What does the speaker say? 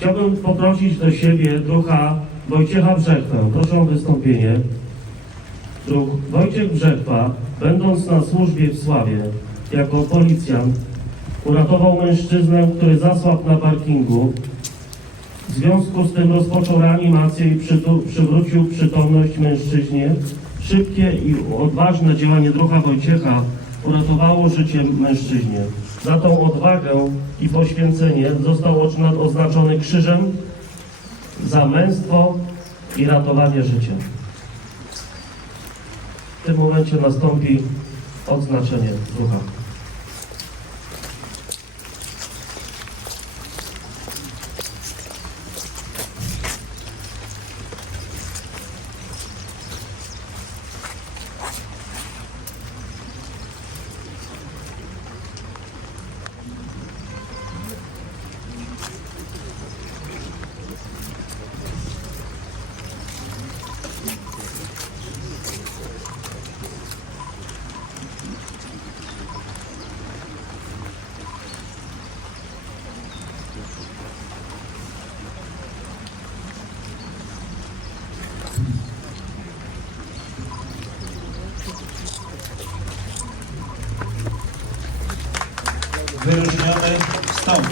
Chciałbym poprosić do siebie druha Wojciecha Brzechwę. Proszę o wystąpienie. Druh Wojciech Brzechwa, będąc na służbie w Sławie jako policjant, uratował mężczyznę, który zasłabł na parkingu. W związku z tym rozpoczął reanimację i przywrócił przytomność mężczyźnie. Szybkie i odważne działanie druha Wojciecha uratowało życie mężczyźnie. Za tą odwagę i poświęcenie został oznaczony krzyżem za męstwo i ratowanie życia. W tym momencie nastąpi odznaczenie ducha. wyróżnione wstąp.